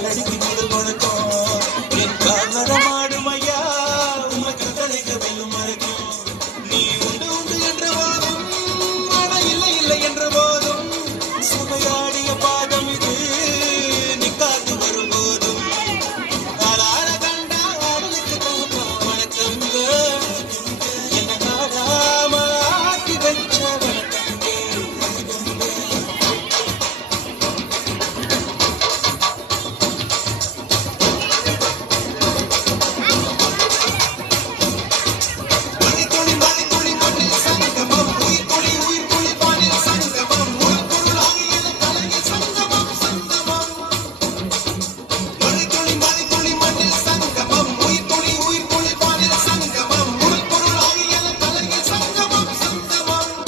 காலடிக்கு முதல் வணக்கம் என் கால் நடமாடும் ஐயா உமக்கு தலைக்கு வெல்லும் மறைக்கும் நீ உண்டு உண்டு என்ற போதும் ஆனா இல்லை இல்லை என்ற போதும் சுமையாடிய பாதம் இது நீ காத்து வரும் போதும் ஆளார கண்டா ஆளுக்கு தோட்டம் வணக்கங்க என்ன காடாம ஆட்டி வச்ச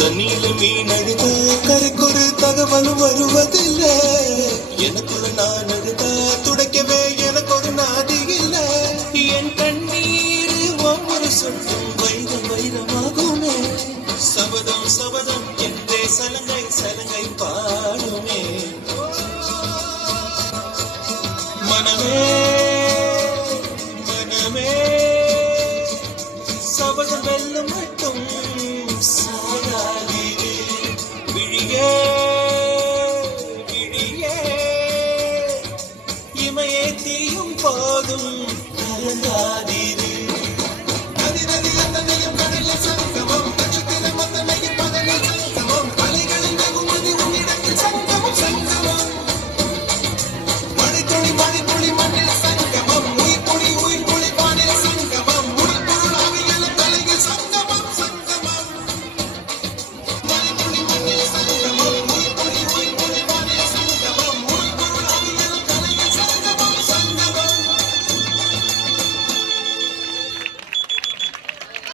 தண்ணீரில் மீன் அழுத கரைக்கொரு தகவலும் வருவதில்லை எனக்குள்ள நான் அழுத துடைக்கவே எனக்கு ஒரு நாதி இல்லை என் கண்ணீர் ஒவ்வொரு சொட்டும் வைரம் வைரமாகுமே சபதம் சபதம் என்றே சலங்கை சலங்கை பாடுமே மனமே மனமே சபதம் வெல்லும் மட்டும் சாயாதீரே விழியே விழியே இமையே தீயும் போதும் கலங்காதீரே